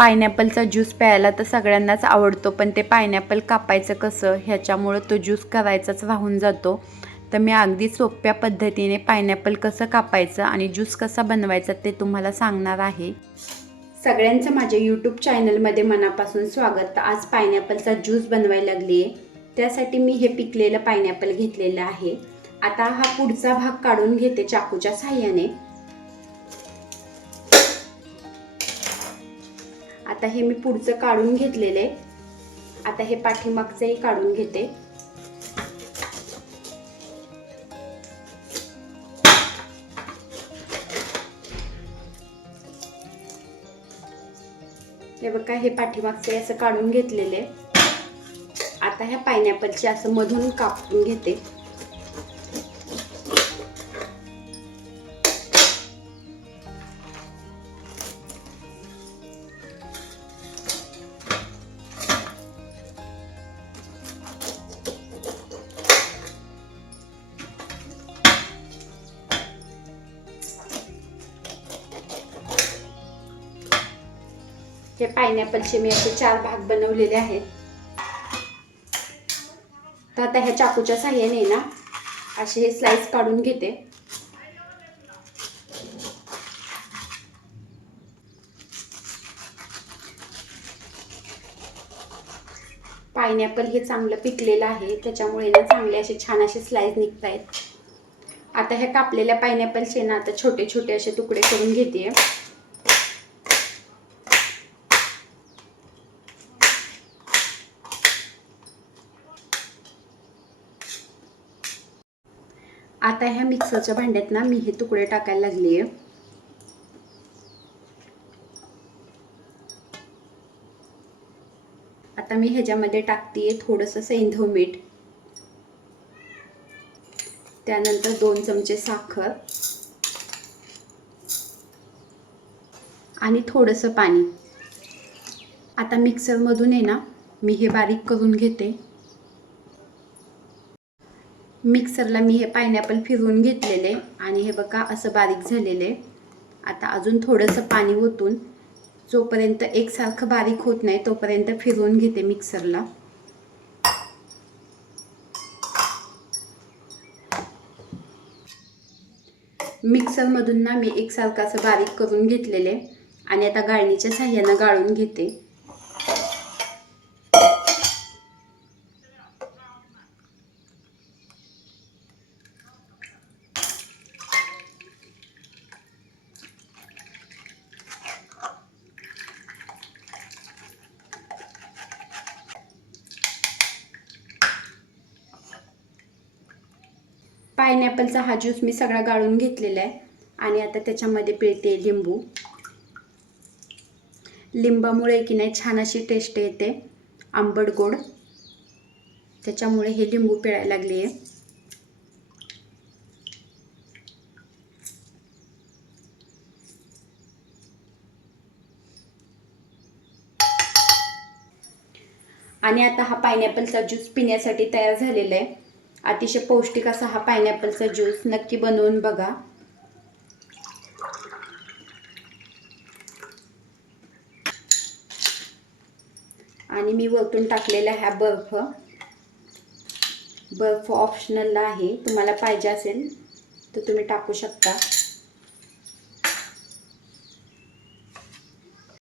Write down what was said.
पायनॅपलचा juice प्यायला तर सगळ्यांनाच आवडतो पण ते पायनॅपल कापायचं कसं? ह्याच्यामुळं तो ज्यूस करायचाच राहून जातो. तर मी अगदी सोप्या पद्धतीने पायनॅपल कसं कापायचं आणि ज्यूस कसा बनवायचा ते तुम्हाला सांगणार आहे. सगळ्यांचं माझ्या यूट्यूब चॅनलमध्ये मनापासून स्वागत. तर आज पायनॅपलचा ज्यूस बनवायला लागली आहे. त्यासाठी मी हे पिकलेलं पायनॅपल घेतलेलं आहे. आता हा पुढचा भाग काढून घेते चाकूच्या साह्याने. आता हे मी पुढचं काढून घेतलेले. आता हे पाठीमागचंही काढून घेते. हे बघा हे पाठीमागचे असं काढून घेतलेले. आता ह्या पायनॅपलचे असं मधून कापून घेते. हे पायनॅपलचे मी असे चार भाग बनवलेले आहेत. तर आता ह्या चाकूच्या साह्याने ना असे हे स्लाइस काढून घेते. पायनॅपल हे चांगलं पिकलेलं आहे त्याच्यामुळे ना चांगले असे छान असे स्लाइस निघत आहेत आता ह्या कापलेल्या पायनॅपलचे ना आता छोटे छोटे असे तुकडे करून घेते आता ह्या मिक्सरच्या भांड्यात ना मी हे तुकडे टाकायला लागले आहे आता मी ह्याच्यामध्ये टाकते थोडंसं सैंधव मीठ. त्यानंतर दोन चमचे साखर. आणि थोडंसं पाणी. आता मिक्सरमधून आहे ना मी हे बारीक करून घेते. मिक्सरला मी हे पायनॅपल फिरवून घेतलेले आणि हे बघा असं बारीक झालेले आता अजून थोडंसं पाणी ओतून जोपर्यंत एकसारखं बारीक होत नाही तोपर्यंत फिरवून घेते मिक्सरला. मिक्सरमधून ना मी एकसारखं असं बारीक करून घेतलेले आणि आता गाळणीच्या साह्यानं गाळून घेते. पायनॅपलचा हा ज्यूस मी सगळा गाळून घेतलेला आहे. आणि आता त्याच्यामध्ये पिळते लिंबू. लिंबामुळे की नाही छान अशी टेस्ट येते. आंबट गोड. त्याच्यामुळे हे लिंबू पिळायला लागले आहे. आणि आता हा पायनॅपलचा ज्यूस पिण्यासाठी तयार झालेला आहे. अतिशय पौष्टिक असा हा पायनॅपलचा ज्यूस नक्की बनवून बघा. आणि मी वरतून टाकलेला हा बर्फ. बर्फ ऑप्शनलला आहे. तुम्हाला पाहिजे असेल तर तुम्ही टाकू शकता.